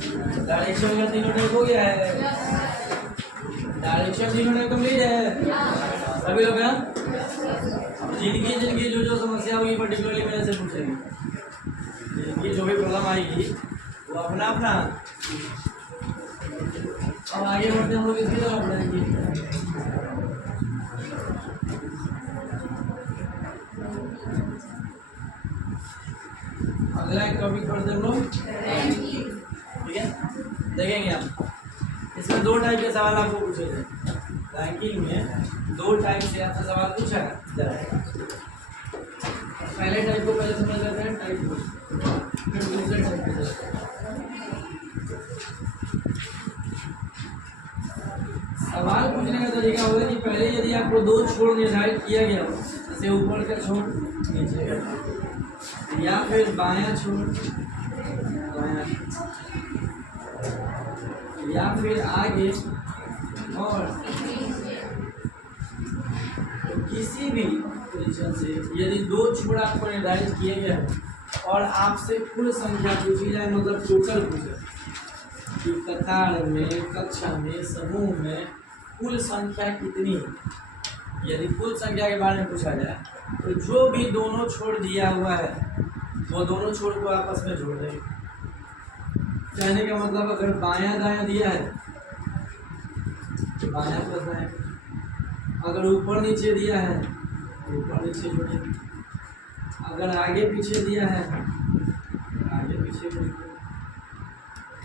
Direction का तीनों type हो गया है। डायरेक्शन तीनों टाइप कंप्लीट है सभी लोग हैं। जिनकी जो जो समस्या होगी पर्टिकुलरली मेरे से पूछेंगे। जिनकी जो भी प्रॉब्लम आएगी वो अपना अपना। अब आगे बढ़ते हम लोग इसकी तरफ बढ़ेंगे। अगला एक टॉपिक पढ़ते हम लोग, ठीक है। देखेंगे आप इसमें दो टाइप के सवाल आपको पूछे थे। रैंकिंग में दो टाइप से आपसे सवाल पूछा जाएगा। पहले टाइप को पहले समझ लेते हैं, टाइप को फिर दूसरे टाइप को। सवाल पूछने का तरीका होगा कि पहले यदि आपको दो छोर निर्धारित किया गया हो, जैसे ऊपर का छोर नीचे का, या फिर बायां छोर बायां, या फिर आगे और तो किसी भी पोजीशन से यदि दो छोर आपको निर्धारित किए गए हैं और आपसे कुल संख्या पूछी जाए, मतलब टोटल पूछे कि कतार में, कक्षा में, समूह में कुल संख्या कितनी है, यदि कुल संख्या के बारे में पूछा जाए तो जो भी दोनों छोर दिया हुआ है वो दोनों छोर को आपस में जोड़ देंगे। कहने का मतलब अगर बायां दायां दिया है तो बायां प्लस दायां, अगर ऊपर नीचे दिया है तो ऊपर नीचे जोड़ेंगे, अगर आगे पीछे दिया है आगे पीछे जोड़ेंगे,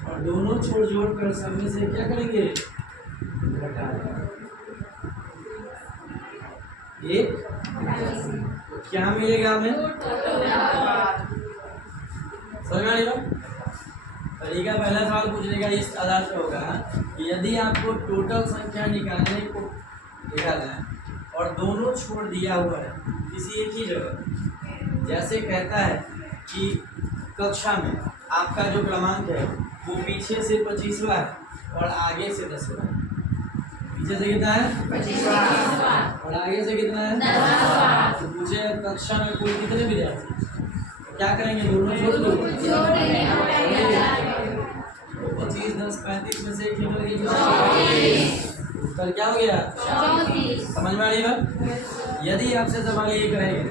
और दोनों छोर जोड़कर सब में से क्या करेंगे, घटा एक, तो क्या मिलेगा हमें, समझ में आएगा। तरीका पहला सवाल पूछने का इस आधार से होगा कि यदि आपको टोटल संख्या निकालने को निकालना है और दोनों छोड़ दिया हुआ है किसी एक ही जगह, जैसे कहता है कि कक्षा में आपका जो क्रमांक है वो पीछे से 25वां है और आगे से 10वां। पीछे से कितना है 25वां और आगे से कितना है 10वां। तो पूछे कक्षा में कुल कितने विद्यार्थी, क्या करेंगे, दोनों छोड़ दो, 25 10 35 में से एक निकल गया, उत्तर क्या हो गया, 34। समझ में आ रही बात। यदि आपसे सवाल ये करेंगे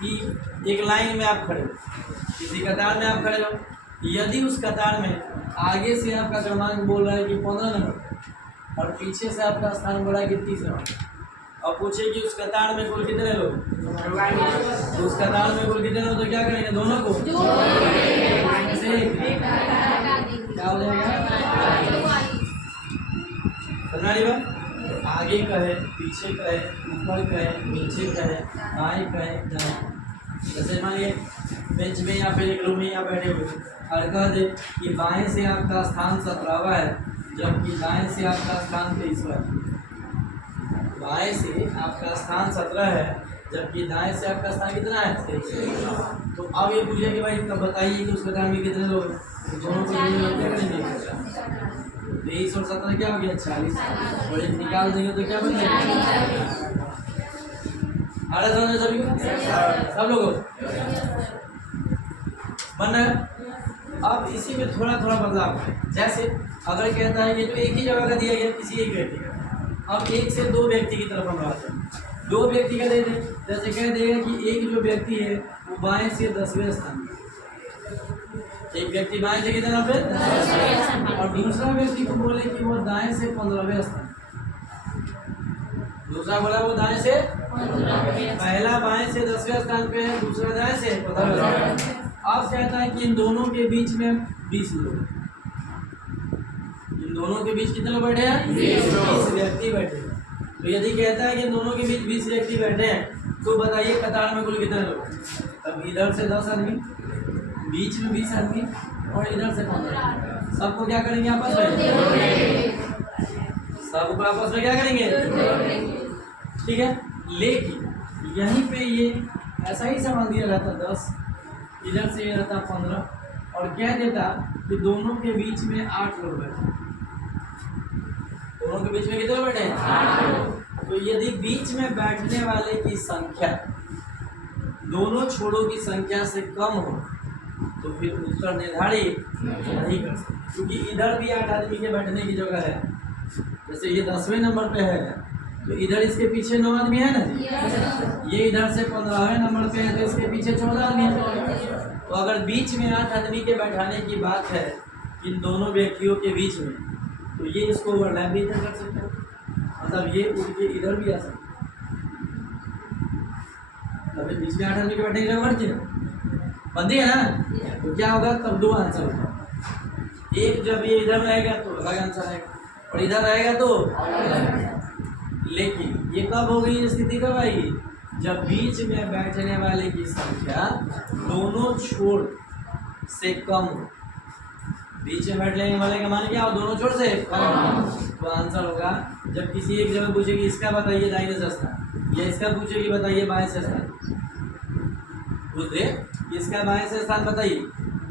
कि एक लाइन में आप खड़े हो, किसी कतार में आप खड़े हो, यदि उस कतार में आगे से आपका क्रमांक बोल रहा है कि 15 नंबर और पीछे से आपका स्थान बोला है कि 30 नंबर, और पूछे कि उस कतार में कुल कितने लोग, तो उस कतार में कुल कितने लोग, तो क्या करेंगे, दोनों को क्या हो जाएगा, आगे कहे, पीछे कहे, ऊपर कहे, नीचे कहे, बाएं कहे, दाएं। जैसे मानिए बेंच में या फिर एक रूम में यहाँ बैठे हुए और कह दे कि बाएं से आपका स्थान 17वां है जबकि दाएं से आपका स्थान 23वां है। बाएं से आपका स्थान 17 है जबकि दाएं से आपका स्थान कितना है 23। तो अब ये पूछे कि भाई तब बताइए कि उस कतार में कितने लोग हैं, तो दोनों को क्या करेंगे, 23 और 17 क्या हो गया 40, और एक निकाल देंगे तो क्या बन जाएगा, सभी को, सब लोगों बन रहा है। अब इसी में थोड़ा थोड़ा बदलाव है। जैसे अगर कहता है कि जो एक ही जगह का दिया गया किसी एक व्यक्ति का, अब एक से दो व्यक्ति की तरफ हम आते हैं, दो व्यक्ति का दे दें, जैसे कह देगा कि एक जो व्यक्ति है वो बाएं से 10वें स्थान, एक व्यक्ति बाएं से कितने पे, और दूसरा व्यक्ति को बोले कि वो दाएं से 15वें स्थान, दूसरा बोला वो दाएं से, पहला बाएं से 10वें स्थान पे है, दूसरा दाएं से 15वें। अब कहता है कि इन दोनों के बीच में 20 लोग, इन दोनों के बीच कितने लोग बैठे हैं, 20 व्यक्ति बैठे हैं। तो यदि कहता है कि इन दोनों के बीच 20 व्यक्ति बैठे हैं तो बताइए कतार में कुल कितने लोग, तब इधर से 10 आदमी, बीच में 20 आदमी और इधर से 15। सबको क्या करेंगे आपस में, सबको आपस में क्या करेंगे, ठीक है। लेकिन यहीं पे ये ऐसा ही सवाल दिया रहता 10, इधर से ये रहता 15 और कह देता कि दोनों के बीच में 8 लोग बैठे, दोनों के बीच में कितने लोग बैठे हैं, 8 लोग। तो यदि बीच में बैठने वाले की संख्या दोनों छोरों की संख्या से कम हो तो फिर उत्तर निर्धारित नहीं कर सकते, क्योंकि इधर भी 8 आदमी के बैठने की जगह है। जैसे ये 10वें नंबर पे है तो इधर इसके पीछे 9 आदमी है ना जी। ये इधर से 15वें नंबर पे है तो इसके पीछे 14 आदमी है। तो अगर बीच में 8 आदमी के बैठाने की बात है इन दोनों व्यक्तियों के बीच में, तो ये इसको ओवरलैप भी इधर कर सकते हैं, मतलब ये उठ के इधर भी आ सकते हैं। अभी बीच में 8 आदमी के बैठने की जगह बनती है बनती है ना, तो क्या होगा तब 2 आंसर होगा। एक जब ये इधर रहेगा तो अलग आंसर आएगा और इधर रहेगा तो लेकिन ये कब होगी, स्थिति कब आएगी, जब बीच में बैठने वाले की संख्या दोनों छोर से कम हो। बीच में बैठने वाले का मान क्या हो, दोनों छोर से कम। तो आंसर होगा जब किसी एक जगह पूछेगी इसका बताइए दाहिने से स्थान, या इसका पूछेगी बताइए बाएं से स्थान, पूछ दे इसका बाएं से स्थान बताइए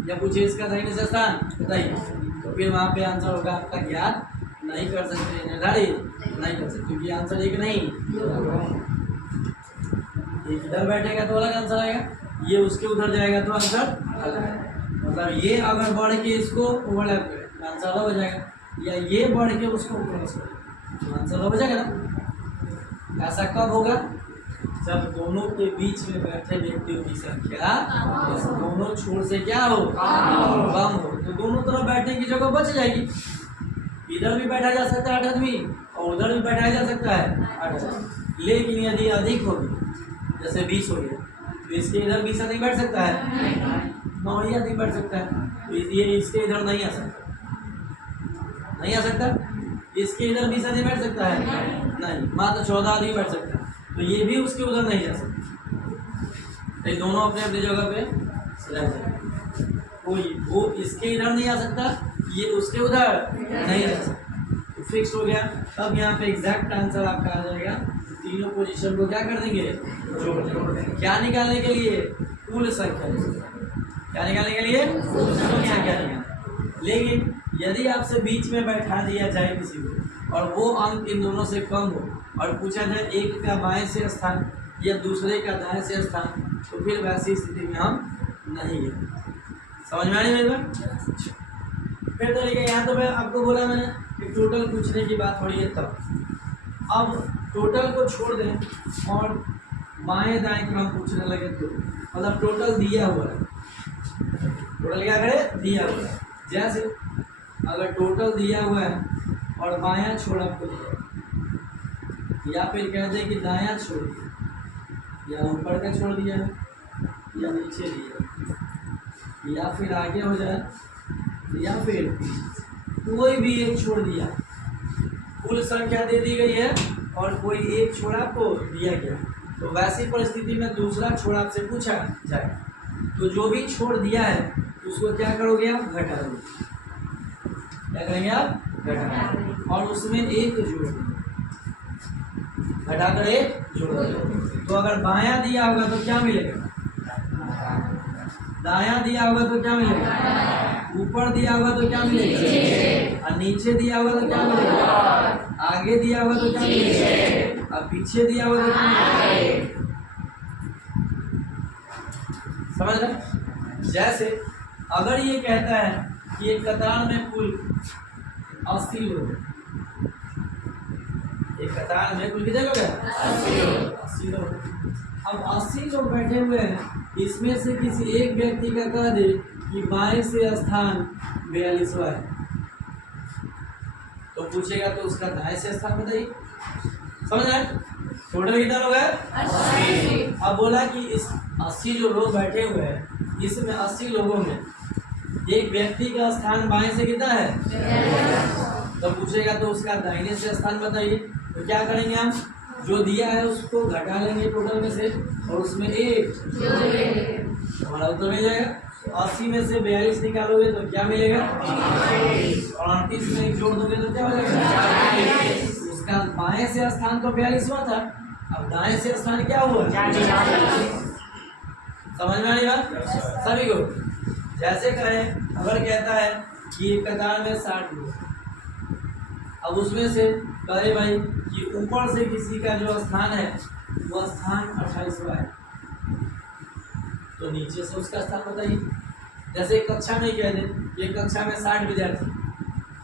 या पूछे इसका दाहिने से स्थान बताइए, तो फिर वहाँ पे आंसर होगा आपका ज्ञात नहीं कर सकते, निर्धारित नहीं कर सकते, क्योंकि आंसर एक नहीं। एक इधर बैठेगा तो अलग आंसर आएगा, ये उसके उधर जाएगा तो आंसर अलग आएगा। मतलब ये अगर बढ़ के इसको ओवरलैप करे तो आंसर अलग हो जाएगा, या ये बढ़ के उसको क्रॉस करे तो आंसर अलग हो जाएगा ना। ऐसा कब होगा, जब दोनों के बीच में बैठे व्यक्तियों की संख्या दोनों छोर से क्या हो, कम हो, तो दोनों तरफ बैठने की जगह बच जाएगी। इधर भी बैठा जा सकता है 8 आदमी और उधर भी बैठाया जा सकता है 8 आदमी। लेकिन यदि अधिक होगी जैसे 20 हो गया तो इसके इधर 20 आदमी बैठ सकता है, 9 ही आदमी बैठ सकता है, तो ये इसके इधर नहीं आ सकता, नहीं आ सकता। इसके इधर 20 आदमी बैठ सकता है नहीं, मात्र 14 आदमी बैठ सकता है, तो ये भी उसके उधर नहीं जा सकता। तो दोनों अपने अपनी जगह पे रह जाएंगे, कोई वो इसके इधर नहीं आ सकता, ये उसके उधर नहीं रह सकता, तो फिक्स हो गया। तब यहाँ पे एग्जैक्ट आंसर आपका आ जाएगा। तीनों पोजीशन को क्या कर देंगे, जोड़ देंगे। क्या निकालने के लिए, कुल संख्या। क्या निकालने के लिए, कुल संख्या निकालने। लेकिन यदि आपसे बीच में बैठा दिया जाए किसी को और वो अंक इन दोनों से कम हो और पूछा जाए एक का बाएं से स्थान या दूसरे का दाएं से स्थान, तो फिर वैसी स्थिति में हम नहीं है। समझ में आ रही मेरी बात। फिर तरीका यहाँ तो मैं आपको बोला मैंने कि टोटल पूछने की बात हो रही है तब। अब टोटल को छोड़ दें और बाएं दाएं क्रम पूछने लगे तो मतलब टोटल दिया हुआ है, टोटल क्या करे, दिया हुआ है। जैसे अगर टोटल दिया हुआ है और बायां छोड़ आपको दिया, या फिर कहते हैं कि दायां छोड़ दिया, या ऊपर का छोड़ दिया या नीचे दिया, या फिर आगे हो जाए, या फिर कोई भी एक छोड़ दिया। कुल संख्या दे दी गई है और कोई एक छोड़ आपको दिया गया, तो वैसी परिस्थिति में दूसरा छोड़ आपसे पूछा जाए तो जो भी छोड़ दिया है उसको क्या करोगे आप, घटा दोगे। क्या करेंगे आप, घटा, और उसमें एक जोड़ घटाकर एक जोड़ देंगे। तो अगर बायां दिया होगा तो क्या मिलेगा, दायां दिया होगा तो क्या मिलेगा, ऊपर दिया होगा तो क्या मिलेगा, और नीचे दिया होगा तो क्या मिलेगा, आगे दिया होगा तो क्या मिलेगा, और पीछे दिया होगा तो क्या मिलेगा। समझ रहे। जैसे अगर ये कहता है कि एक कतार में कुल 80 लोग, एक कतार में कुल कितने लोग हैं, 80 लोग। अब 80 लोग बैठे हुए हैं, इसमें से किसी एक व्यक्ति का कह दे कि बाएं से स्थान 42वां है, तो पूछेगा तो उसका दाएं से स्थान बताइए। समझ रहे। टोटल कितना लोग है, 80। अब बोला कि इस 80 जो लोग बैठे हुए हैं, इसमें 80 लोगों में एक व्यक्ति का स्थान बाएं से कितना है, तो पूछेगा तो उसका दाहिने से स्थान बताइए। तो क्या करेंगे हम, जो दिया है उसको घटा लेंगे टोटल में से और उसमें एक हमारा उत्तर मिल जाएगा। 80 में से 42 निकालोगे तो क्या मिलेगा, और 38 में एक जोड़ दोगे तो क्या हो जाएगा। उसका बाएं से स्थान तो 42वां था, अब दाएं से स्थान क्या हुआ, समझ में आ रही बात सभी को। जैसे कहें अगर कहता है कि एक कतार में 60 लोग, अब उसमें से कहे भाई कि ऊपर से किसी का जो स्थान है वो स्थान 28वां है, तो नीचे से उसका स्थान बताइए। जैसे एक कक्षा में ही कह दें, एक कक्षा में 60 विद्यार्थी,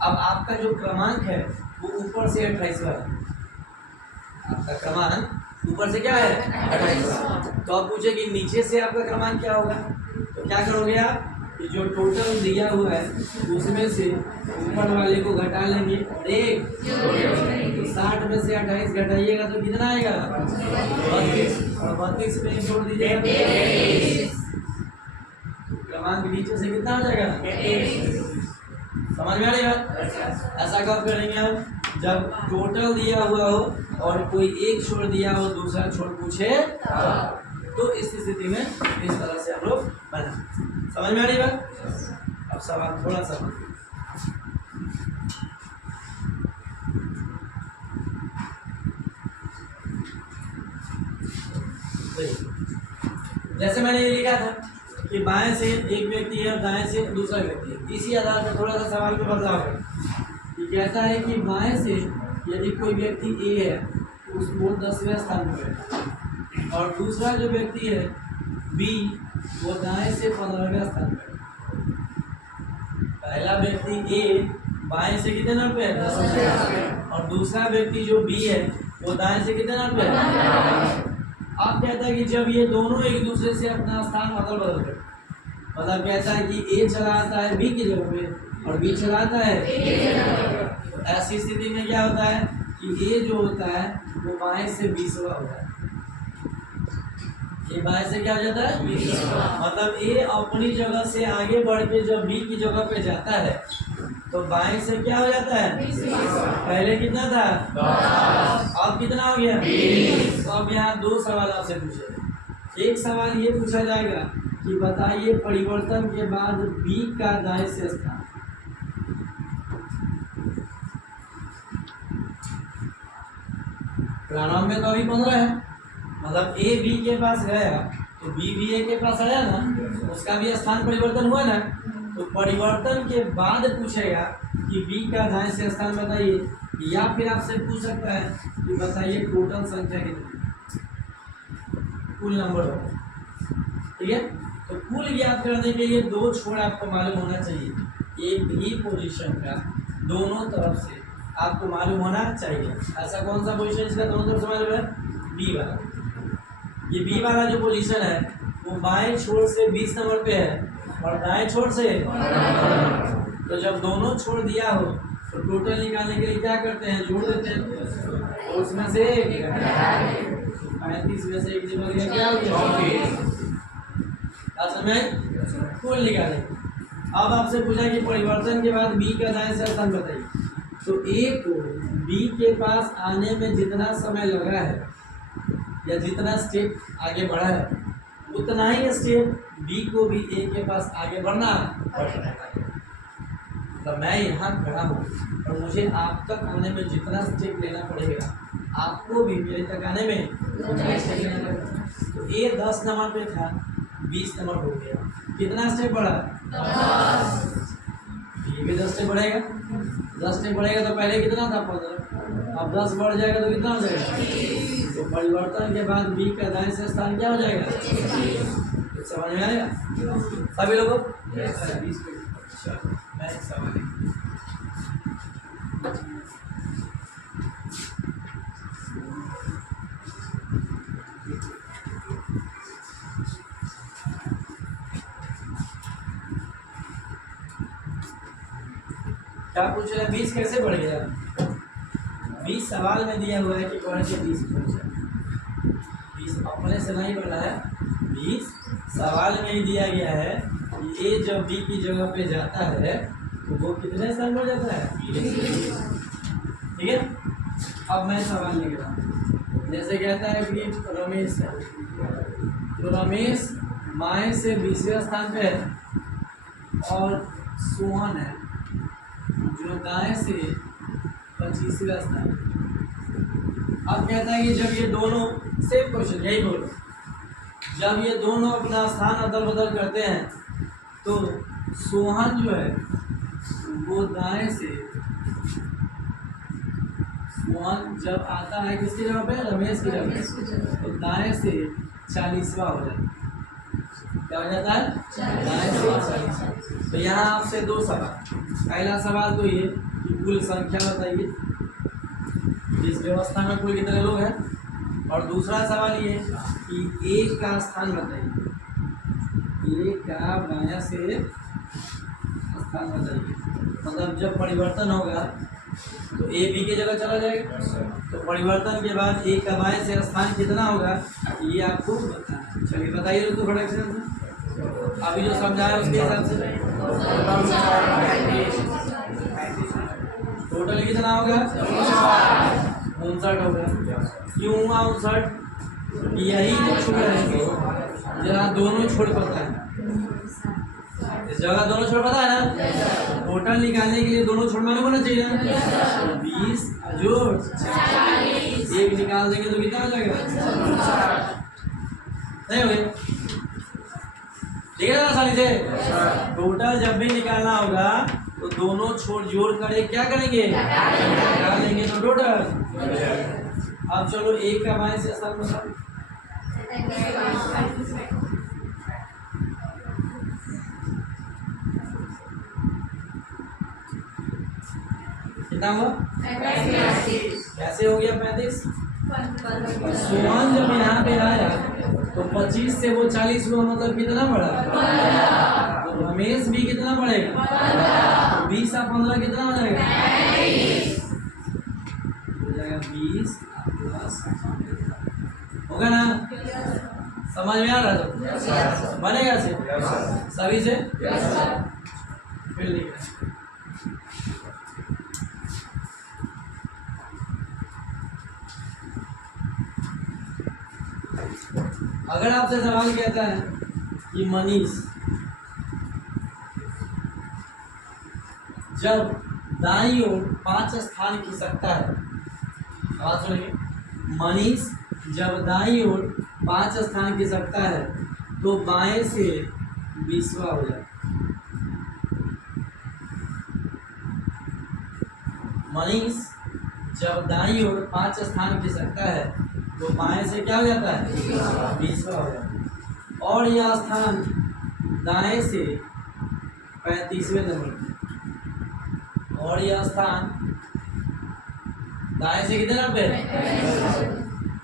अब आपका जो क्रमांक है वो ऊपर से 28वां है। आपका क्रमांक ऊपर से क्या है 28वां। तो आप पूछे कि नीचे से आपका क्रमांक क्या होगा, तो क्या करोगे आप कि जो टोटल दिया हुआ है उसमें से ऊपर वाले को घटा लेंगे और एक तो 60 में से 28 घटाइएगा तो कितना आएगा 32 और 32 में जोड़ दीजिएगा क्रमांक नीचे से कितना हो जाएगा 33। समझ में आ रही बात। ऐसा कब करेंगे हम जब टोटल दिया हुआ हो और कोई एक छोड़ दिया हो दूसरा छोड़ पूछे, तो इस स्थिति में इस तरह से हम लोग बना। समझ में आ रही बात। अब सवाल थोड़ा सा जैसे मैंने ये लिखा था कि बाएं से एक व्यक्ति है और दाएं से दूसरा व्यक्ति है, इसी आधार पर थोड़ा सा सवाल में बदलाव है। ये कहता है कि बाएं से यदि कोई व्यक्ति ए है तो वो 10वें स्थान पर है और दूसरा जो व्यक्ति है बी वो दाएं से 15वें स्थान पर है। पहला व्यक्ति ए बाएं से कितने नंबर पे है 10वें और दूसरा व्यक्ति जो बी है वो दाएं से कितने नंबर पे है। अब कहता है कि जब ये दोनों एक दूसरे से अपना स्थान बदल कर, मतलब कहता है कि ए चला आता है बी की जगह पे और बी चला आता है तो ऐसी स्थिति में क्या होता है कि ए जो होता है वो बाएं से 20वां होता है। ये बाएं से क्या हो जाता है 20वां, मतलब ए अपनी जगह से आगे बढ़ के जब बी की जगह पे जाता है तो बाएं से क्या हो जाता है 20वां। पहले कितना था 10, अब कितना हो गया 20। तो अब यहाँ दो सवाल आपसे पूछे। एक सवाल ये पूछा जाएगा कि बताइए परिवर्तन के बाद बी का दाएं से स्थान। प्रारंभ में तो अभी 15 है, मतलब ए बी के पास गया तो बी भी ए के पास आया ना, उसका भी स्थान परिवर्तन हुआ ना। तो परिवर्तन के बाद पूछेगा कि बी का दाएं से स्थान बताइए, या फिर आपसे पूछ सकता है कि बताइए टोटल संख्या कितनी, कुल नंबर हो। ठीक है, तो कुल ज्ञात करने के लिए दो छोर आपको मालूम होना चाहिए। एक ही पोजीशन का दोनों तरफ से आपको मालूम होना चाहिए। ऐसा कौन सा पोजीशन इसका दोनों तरफ से मालूम है बी वाला। ये बी वाला जो पोजीशन है वो बाएं छोर से 20 नंबर पे है और दाएं छोर से। तो जब दोनों छोड़ दिया हो तो टोटल निकालने के लिए क्या करते हैं जोड़ देते हैं, और उसमें से 35 में से एक निकल गया क्या हो गया 34। में कुल निकाले। अब आपसे पूछा कि परिवर्तन के बाद बी का दाएं से स्थान बताइए। तो ए को बी के पास आने में जितना समय लगा है या जितना स्टेप आगे बढ़ा है उतना ही स्टेप बी को भी ए के पास आगे बढ़ना पड़ता है। तो मैं यहाँ खड़ा हूँ और मुझे आप तक आने में जितना स्टेप लेना पड़ेगा आपको भी मेरे तक आने में उतना स्टेप लेना पड़ेगा। तो ए 10 नंबर पे था 20 नंबर हो गया, कितना स्टेप बढ़ा 10। ये भी 10 स्टेप बढ़ेगा, 10 स्टेप बढ़ेगा तो पहले कितना था 15, अब 10 बढ़ जाएगा तो कितना हो जाएगा। तो परिवर्तन के बाद बी का दाएं से स्थान क्या हो जाएगा। समझ में आएगा सभी लोगों को। मैं सवाल क्या पूछ रहे हैं 20 कैसे बढ़ गया। 20 सवाल में दिया हुआ है कि बढ़ के 20 पहुंचा। 20 अपने से नहीं बढ़ा है, 20 सवाल में ही दिया गया है कि ए जब बी की जगह पे जाता है तो वो कितने स्थान बढ़ जाता है। ठीक है, अब मैं सवाल लिख रहा हूँ। जैसे कहता है कि रमेश है, तो रमेश बाएं से 20वें स्थान पे है और सोहन है जो दाएं से 25वें स्थान। अब कहता है कि जब ये दोनों सेम क्वेश्चन यही बोलो, जब ये दोनों अपना स्थान अदल बदल करते हैं तो सोहन जो है वो दाएं से, सोहन जब आता है किसकी जगह पे रमेश की जगह, तो दाएं से 40वां हो जाता है। क्या हो जाता है? दाएं से 40। तो यहाँ आपसे दो सवाल। पहला सवाल तो ये कि कुल संख्या बताइए, इस व्यवस्था में कुल कितने लोग हैं। और दूसरा सवाल ये कि एक का स्थान बताइए, एक का बायां से स्थान बताइए। मतलब जब परिवर्तन होगा तो ए बी की जगह चला जाएगा, तो परिवर्तन के बाद एक का बाएं से स्थान कितना होगा ये आपको बताना है। चलिए बताइए तो थोड़ा एक्शन से अभी जो समझाया उसके हिसाब से टोटल कितना होगा? 59 होगा। क्यों हुआ 59? यही जो छोड़ रहेंगे जहाँ दोनों छोड़ पड़ता है, इस जगह दोनों छोड़ पता है ना। टोटल निकालने के लिए दोनों छोड़ मालूम होना चाहिए ना। 20 जोड़ 40, एक निकाल देंगे तो कितना हो जाएगा? नहीं हो गया? ठीक है ना आसानी से। टोटल जब भी निकालना होगा तो दोनों छोड़ जोड़ कर क्या करेंगे? निकाल लेंगे तो टोटल। अब चलो एक का बाएं से स्थान बताओ। कितना हुआ? कैसे हो गया 35? सुमन जब यहाँ पे आया तो 25 से वो 40 हुआ, मतलब कितना बढ़ा? तो रमेश भी कितना बढ़ेगा? तो 20 और 15 कितना हो जाएगा? हो जाएगा 20 प्लस होगा ना। समझ में आ रहा है? बनेगा से सभी से फिर लिख रहे। अगर आपसे सवाल कहता है कि मनीष जब दाईं ओर 5 स्थान खिसकता है, बात सुनिए, मनीष जब दाईं ओर 5 स्थान खिसकता है तो बाएं से 20वां हो जाए। मनीष जब दाईं ओर 5 स्थान खिसकता है तो बाएं से क्या हो जाता है? 20वां हो जाता है। और यह स्थान दाएं से 35वें नंबर पे, और यह स्थान दाएं से कितने नंबर पे?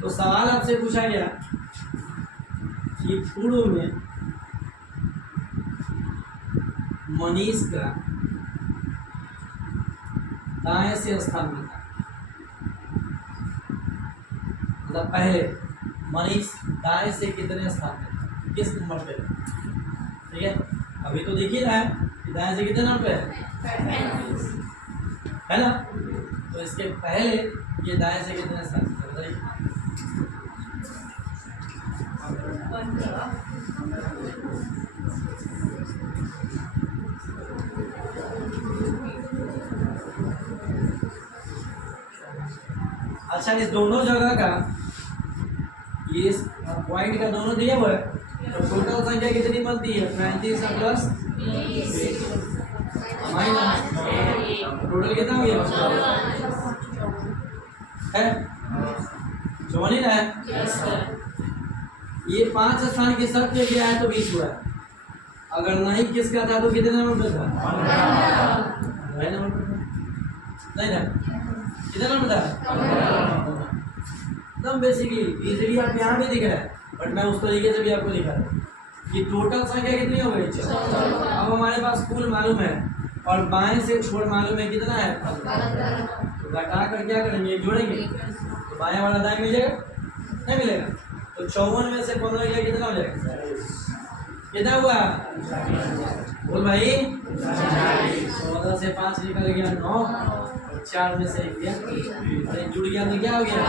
तो सवाल आपसे पूछा गया कि पूर्व में मनीष का दाएं से स्थान बता। मतलब पहले मनीष दाएं से कितने स्थान पे, किस नंबर पे? ठीक है, अभी तो दिख ही रहा है कि दाएं से कितने नंबर पे है ना। तो इसके पहले ये दाएं से कितने स्थान पे बताइए। अच्छा, इस दोनों जगह का ये पॉइंट का दोनों दिया हुआ है, तो टोटल संख्या कितनी बनती है? 35 प्लस माइनस टोटल कितना हो गया? है 54 है। ये 5 स्थान के सब पे गया है तो 20 हुआ है। अगर नहीं किसका था तो कितने नंबर पे था? 9 नंबर पे नहीं था। कितना नंबर था? एकदम बेसिकली इजीली आप यहाँ भी दिख रहा है, बट मैं उस तरीके से भी आपको दिखा रहा हूँ कि टोटल संख्या कितनी हो गई? अब हमारे पास कुल मालूम है और बाएं से छोड़ मालूम है कितना है? तो घटा कर क्या करेंगे? जोड़ेंगे तो बाएं वाला दाएं मिल जाएगा? नहीं मिलेगा। तो 54 में से 15 गया कितना हो जाएगा? कितना हुआ? बोल भाई। 14 से 5 निकल गया 9, 4 में से 1 गया, अरे जुड़ गया तो क्या हो गया?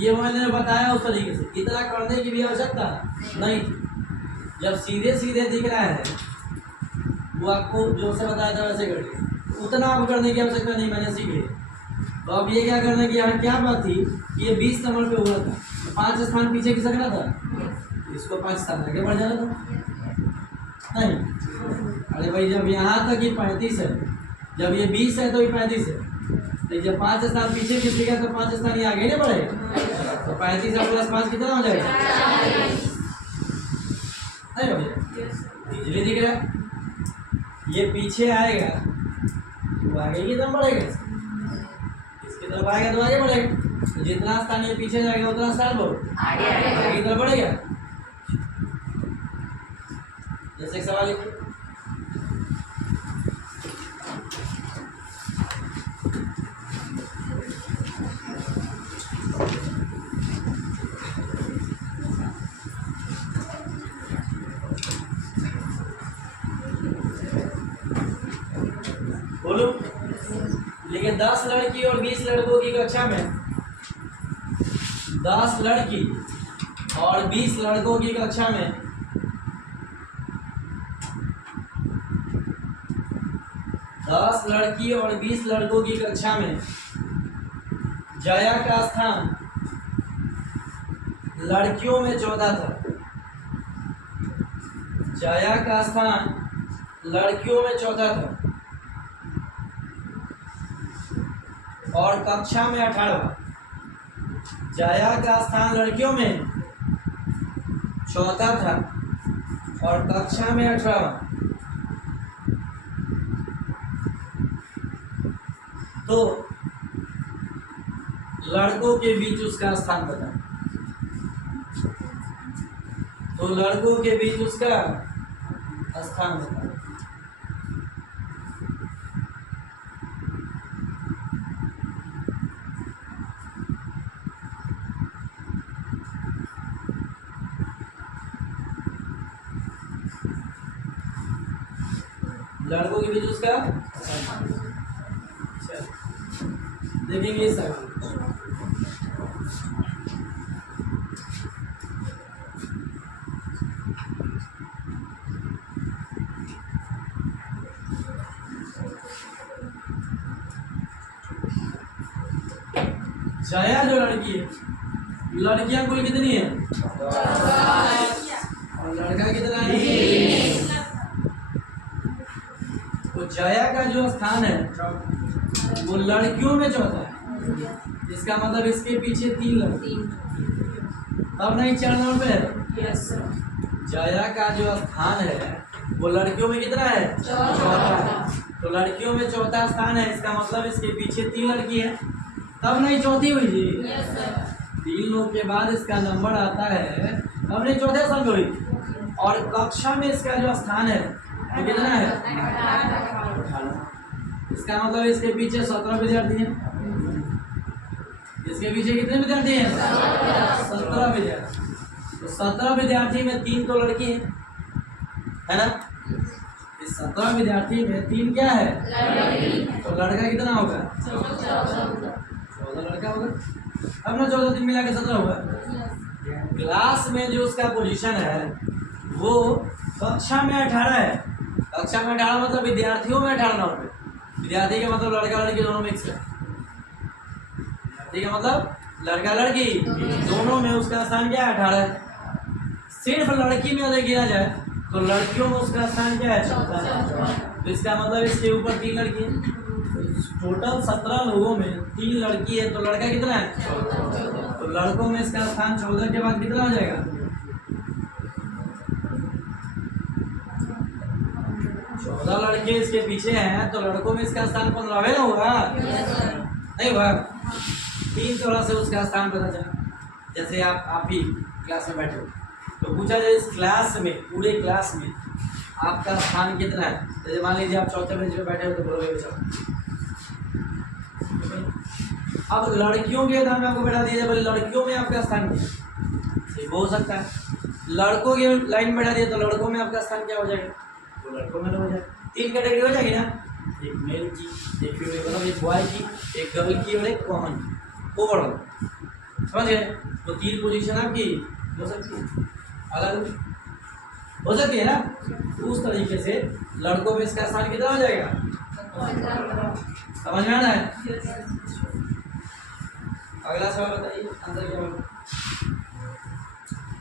ये मैंने बताया उस तरीके से। इतना करने की भी आवश्यकता नहीं। जब सीधे सीधे दिख रहा है वो आपको जो से बताया था वैसे करिए, उतना आप करने की आवश्यकता नहीं, मैंने सीख लिया। तो अब ये क्या करना कि यहाँ क्या बात थी कि ये 20 नंबर पे हुआ था, 5 स्थान पीछे खिसकना था, इसको 5 स्थान आगे बढ़ जाना था। नहीं, अरे भाई जब यहाँ तक ये 35 है, जब ये 20 है तो ये 35 है, तो जब 5 स्थान पीछे खिसकेगा तो 5 स्थान ये आगे नहीं बढ़ेगा। तो 35 प्लस 5 कितना हो जाएगा? है भैया, इजीली दिख रहा है। ये पीछे आएगा तो आगे की तरफ बढ़ेगा, इसकी तरफ आएगा तो आगे बढ़ेगा। तो जितना स्थान ये पीछे जाएगा उतना स्थान वो आगे की तरफ बढ़ेगा। जैसे एक सवाल लिखिए, बोलो। लेकिन 10 लड़की और 20 लड़कों की कक्षा में, 10 लड़की और 20 लड़कों की कक्षा में 10 लड़की और 20 लड़कों की कक्षा में जया का स्थान लड़कियों में 14 था। जया का स्थान लड़कियों में 14 था और कक्षा में 18। जया का स्थान लड़कियों में 14 था और कक्षा में 18। तो लड़कों के बीच उसका स्थान बता। तो लड़कों के बीच उसका स्थान बता। लड़कों के बीच उसका देखेंगे इस सवाल। जया जो लड़की है, लड़कियां कुल कितनी है और लड़का कितना है? तो जया का जो स्थान है वो लड़कियों में 14 है। इसका मतलब इसके पीछे 3 लड़की, तब नहीं 4 नंबर पे है। जया का जो स्थान है वो लड़कियों में कितना है? 14। तो लड़कियों में 14 स्थान है, इसका मतलब इसके पीछे 3 लड़की है, तब नहीं चौथी हुई जी। 3 लोग के बाद इसका नंबर आता है, तब नहीं चौथे स्थान पे हुई। और कक्षा में इसका जो स्थान है वो कितना है? 18। इसका मतलब इसके पीछे 17 विद्यार्थी हैं। इसके पीछे कितने विद्यार्थी हैं? 17 विद्यार्थी। तो 17 विद्यार्थी में 3 तो लड़की है ना? इस 17 विद्यार्थी में 3 क्या है? तो लड़का कितना होगा? 14 लड़का होगा। अब ना 14 3 मिला के 17 होगा। क्लास में जो उसका पोजीशन है वो कक्षा में 18 है। कक्षा में 18 मतलब विद्यार्थियों में 18 नंबर पे। विद्यार्थी का मतलब लड़का लड़की दोनों मिक्स है। विद्यार्थी का मतलब लड़का लड़की दोनों में उसका स्थान क्या है? 18 है। सिर्फ लड़की में अगर गिना जाए तो लड़कियों में उसका स्थान क्या है? 14। तो इसका मतलब इसके ऊपर 3 लड़की है। टोटल 17 लोगों में 3 लड़की है, तो लड़का कितना है? 14। तो लड़कों में इसका स्थान 14 के बाद कितना हो जाएगा? 14 लड़के इसके पीछे हैं, तो लड़कों में इसका स्थान 15वें ना होगा? नहीं होगा। 3 तरह से उसका स्थान पता चला। जैसे आप ही क्लास में बैठे हो तो पूछा जाए इस क्लास में, पूरे क्लास में आपका स्थान कितना है? जैसे मान लीजिए आप चौथे बेंच पे बैठे हो तो बोलोगे बच्चा। अब लड़कियों के नाम में आपको बैठा दिया जाए, लड़कियों में आपका स्थान क्या है? हो सकता है। लड़कों के लाइन में बैठा दिया तो लड़कों में आपका स्थान क्या हो जाएगा? तो लड़कों में हो जाएगा। 3 कैटेगरी हो जाएगी ना, एक मेल की, एक फीमेल, मतलब एक बॉय की, एक गर्ल की और एक कॉमन की, ओवरऑल। समझ गए? तो 3 पोजीशन आपकी हो सकती है, अलग हो सकती है ना। तो उस तरीके से लड़कों में इसका स्थान कितना हो जाएगा? समझ में आ रहा है? अगला सवाल बताइए, आंसर क्या होगा?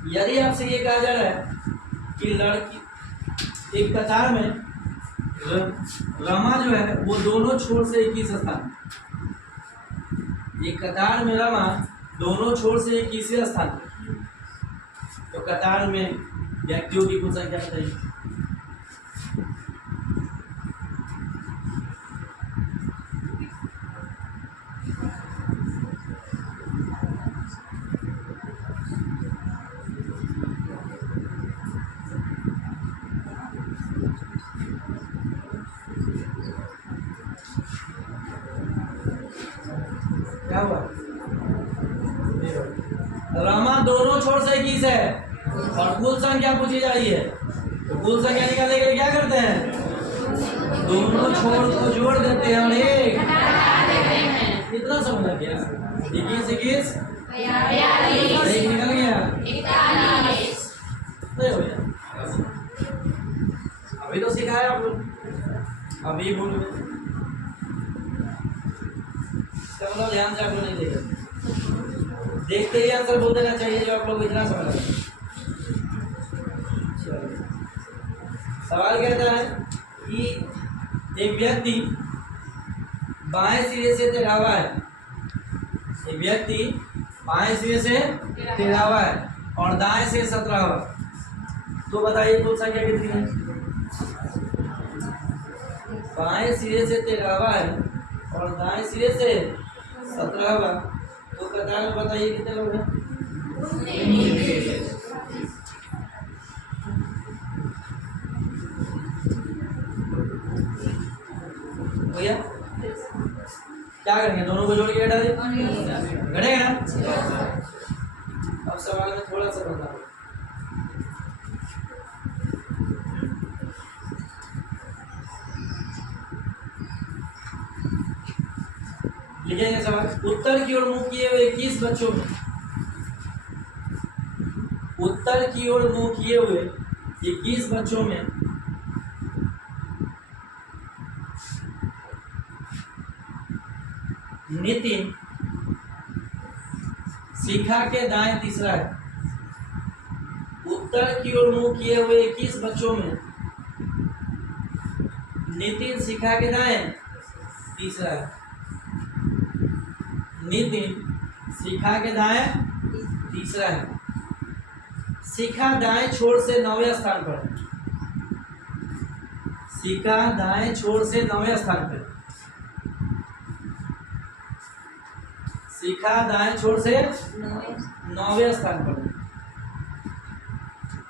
यदि आपसे ये कहा जा रहा है कि लड़की एक कतार में रमा जो है वो दोनों छोर से 21 स्थान, एक कतार में रमा दोनों छोर से 21 स्थान, तो कतार में व्यक्तियों की कुल संख्या बताइए। क्या हुआ? रमा दोनों छोर से 21 है और कुल संख्या पूछी जा रही है, तो कुल संख्या निकालने के लिए क्या करते हैं? दोनों छोर को जोड़ देते हैं और एक इतना समझ लग गया। 21 21 एक निकल गया, नहीं हो गया। अभी तो सिखाया आप लोग, अभी बोलो मतलब ध्यान से आप लोग नहीं देगा, देखते ही आंसर बोल देना चाहिए जो आप लोग इतना समझ। सवाल कहता है कि एक व्यक्ति बाएं सिरे से टेढ़ावा है, एक व्यक्ति बाएं सिरे से टेढ़ावा है और दाएं से 17वां, तो बताइए कुल संख्या कितनी है? बाएं सिरे से टेढ़ावा है और दाएं सिरे से 17वां, तो कतार में बताइए कितने लोग हैं? भैया क्या करेंगे? दोनों को जोड़ के घटा दे, घटेगा ना? अब सवाल में थोड़ा सा बदलाव, लिखेंगे सवाल। उत्तर की ओर मुंह किए हुए 21 बच्चों में, उत्तर की ओर मुंह किए हुए 21 बच्चों में नितिन शिखा के दाएं तीसरा है। उत्तर की ओर मुंह किए हुए 21 बच्चों में नितिन शिखा के दाएं तीसरा है। नितिन शिखा के दाएं तीसरा है। शिखा दाएं छोर से 9वें स्थान पर, शिखा दाएं छोर से 9वें स्थान पर, शिखा दाएं छोर से 9वें स्थान पर।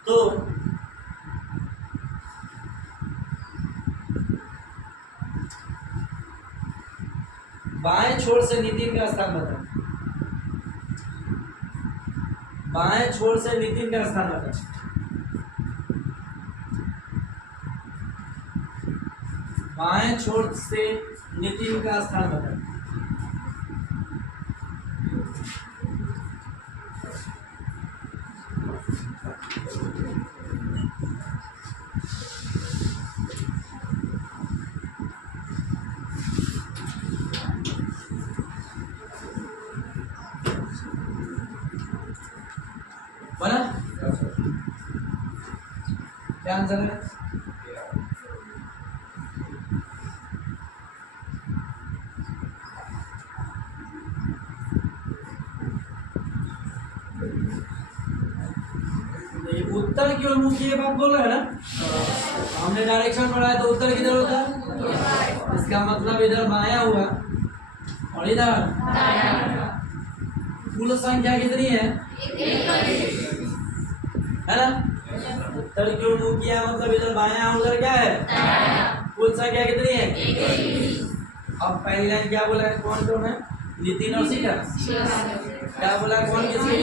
तो बाएं छोर से नितिन का स्थान बताओ, बाएं छोर से नितिन का स्थान बताओ। बाएं छोर से नितिन का स्थान बताओ। बना? क्या आंसर है? उत्तर की ओर मुंह किए बात बोल रहा है ना, हमने डायरेक्शन पढ़ा है तो उत्तर किधर होता है? इसका मतलब इधर बायां हुआ और इधर कुल संख्या कितनी है? है ना? उत्तर की ओर मुंह किया मतलब इधर बायां, उधर क्या है? कुल संख्या कितनी है? अब पहली लाइन क्या बोला है? कौन कौन है? नितिन और शिखा। क्या बोला? कौन किसके?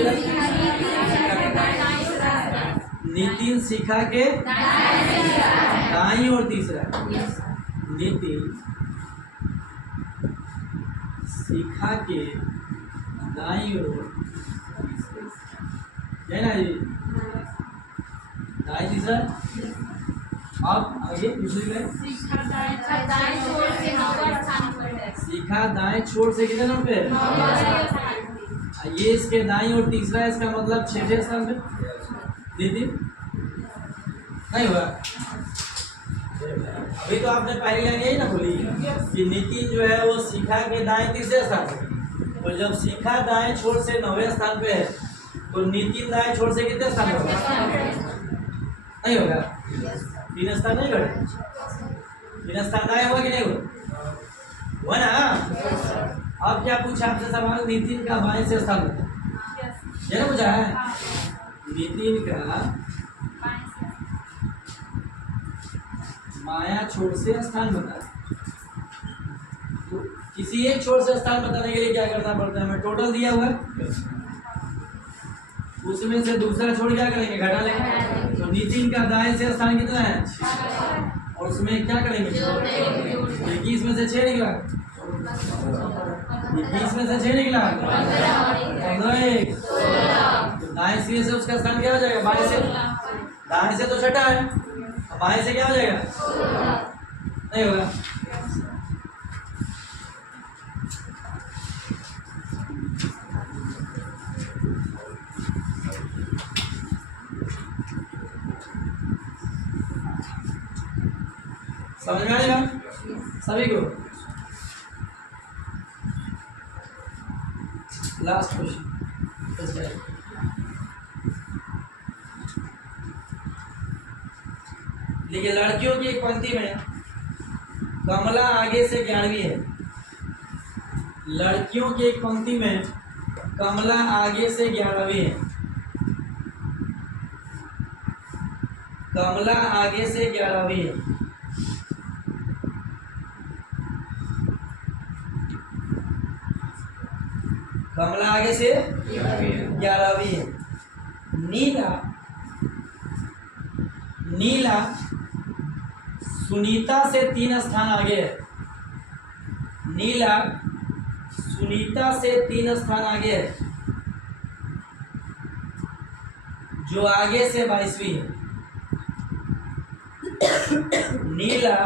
नितिन शिखा के दाईं और तीसरा, नितिन शिखा के दाईं ओर है ना जी, दाईं तीसरा। अब आगे दूसरी लाइन, शिखा दाएं छोर से कितने नंबर पे? ये इसके दाईं और तीसरा, इसका मतलब 6वें स्थान पे। नितिन नहीं हुआ? अभी तो आपने पहली लाइन यही ना बोली कि नितिन जो है वो शिखा के दाएं तीसरे स्थान पे, तो जब शिखा दाएं छोर से 9वें स्थान पे है तो नितिन दाएं छोर से कितने स्थान पे? नहीं होगा? 3 स्थान नहीं घटे? 3 स्थान गायब हुआ कि नहीं हुआ? हुआ ना? अब क्या पूछा आपसे सवाल? नितिन का बाएं से स्थान बता, ये ना पूछा है? नितिन का माया छोर से स्थान बता। तो किसी एक छोर से स्थान बताने के लिए क्या करना पड़ता है? हमें टोटल दिया हुआ है, उसमें से दूसरा छोड़ क्या करेंगे? घटा लेंगे। तो नितिन का दाएं से स्थान कितना है? और उसमें क्या करेंगे? 21 में से 6 निकला, 21 में से 6 निकला, 15 तो दाएं सिरे से उसका स्थान क्या हो जाएगा? बाएं से। दाएं से तो छठा है, बाएं से क्या हो जाएगा? नहीं होगा। समझ में आएगा सभी को? लास्ट क्वेश्चन देखिए, लड़कियों की एक पंक्ति में कमला आगे से 11वीं है। लड़कियों की एक पंक्ति में कमला आगे से 11वीं है। कमला आगे से 11वीं है। कमला आगे से 11वीं है। नीला सुनीता से 3 स्थान आगे है। नीला सुनीता से 3 स्थान आगे है, जो आगे से 22वीं है। नीला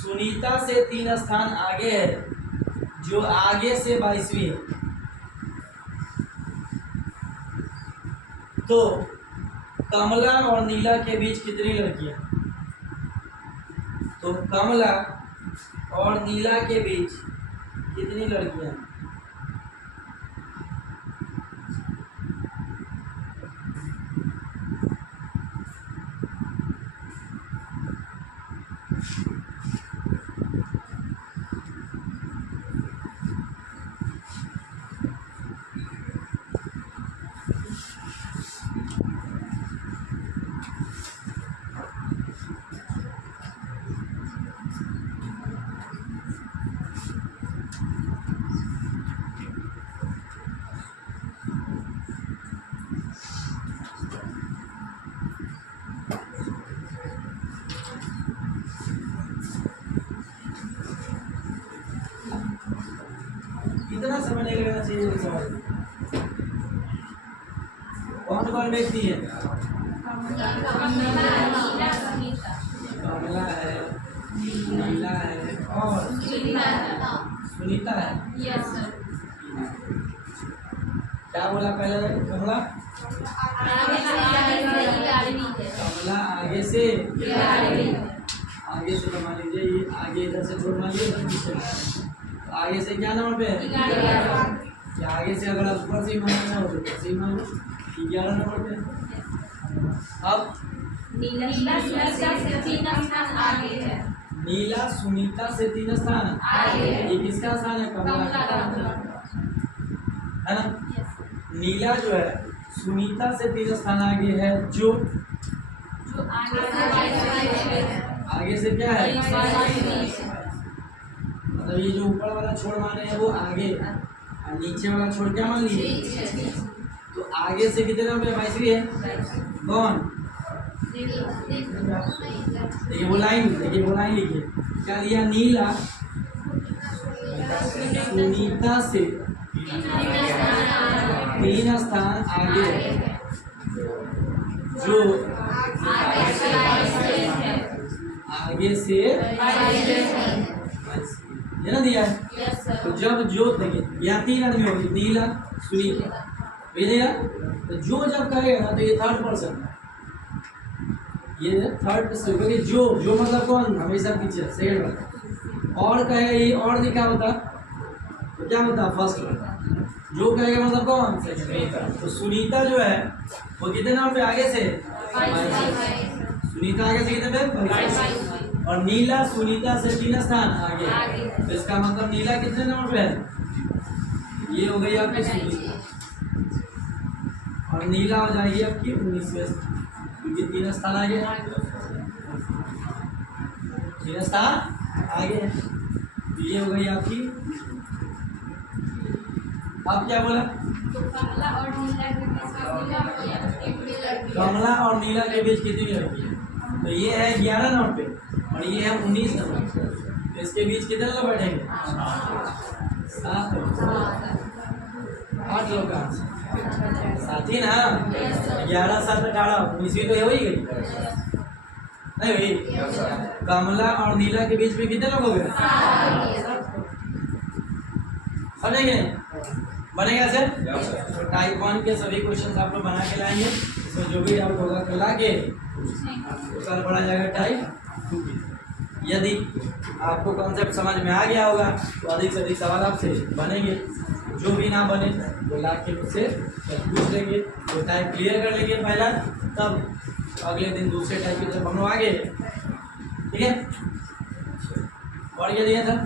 सुनीता से 3 स्थान आगे है, जो आगे से 22वीं है। तो कमला और नीला के बीच कितनी लड़कियां? तो कमला और नीला के बीच कितनी लड़कियां? कितना समय नहीं लगना चाहिए सवाल? कौन कौन व्यक्ति है? कमला है, नीला है और सुनीता है। क्या बोला पहले? कमला आगे से तो मान लीजिए ये आगे इधर से छोड़ मान लीजिए, आगे से क्या नंबर पे है? क्या आगे से अगर ऊपर से ही मानना हो तो सही मान लो 11 नंबर पे। अब नीला सुनीता से 3 स्थान आगे, ये किसका स्थान है? कमला का, है ना? नीला जो है सुनीता से 3 स्थान आगे है, जो आगे से क्या है? मतलब ये जो ऊपर वाला छोड़ मान रहे हैं वो आगे, और नीचे वाला छोड़ क्या मान लीजिए? तो आगे से कितने नंबर पे? 22वीं है। कौन? देखिए वो लाइन लिखिए। क्या दिया? नीला सुनीता से 3 स्थान आगे, जो आगे से ये ना दिया है। तो जब जो देखिए यहाँ 3 आदमी होंगे, नीला सुनीता, भेजेगा तो जो जब कहेगा ना तो ये 3rd पर्सन, ये 3rd पर्सन, क्योंकि जो मतलब कौन? हमेशा पीछे सेकंड वाला। और कहेगा ये और लिखा होता तो क्या होता? 1st वाला। जो कहेगा मतलब कौन? सेकंड। तो सुनीता जो है वो कितने नंबर पे आगे से? सुनीता आगे से कितने पे 22 और नीला सुनीता से 3 स्थान आगे। तो इसका मतलब नीला कितने नंबर पे है? ये हो गई आपकी सुनीता और नीला हो जाएगी आपकी 19वें स्थान, क्योंकि 3 स्थान आगे, 3 स्थान आगे। तो ये हो गई आपकी। आप क्या बोला? तो कमला और नीला के बीच कमला और नीला के बीच कितनी लड़की है? तो ये है 11 नंबर पे और ये है 19 नंबर पे। तो इसके बीच कितने लोग बैठेंगे? 7 लोग। 8 लोग कहाँ से? 7 ही ना। 11 7 18 19वीं तो हो ही गई, नहीं हुई? कमला और नीला के बीच में कितने लोग हो गए? समझेंगे? बनेगा सर? तो टाइप 1 के सभी क्वेश्चंस आप लोग बना के लाएंगे। तो जो भी डाउट होगा कल आके कल पढ़ा जाएगा टाइप 2 की। यदि आपको कॉन्सेप्ट समझ में आ गया होगा तो अधिक से अधिक सवाल आपसे बनेंगे, जो भी ना बने वो ला के मुझसे पूछ लेंगे, तो टाइप क्लियर कर लेंगे पहला, तब अगले दिन दूसरे टाइप की तरफ हम लोग आगे। ठीक है? और ये दिया था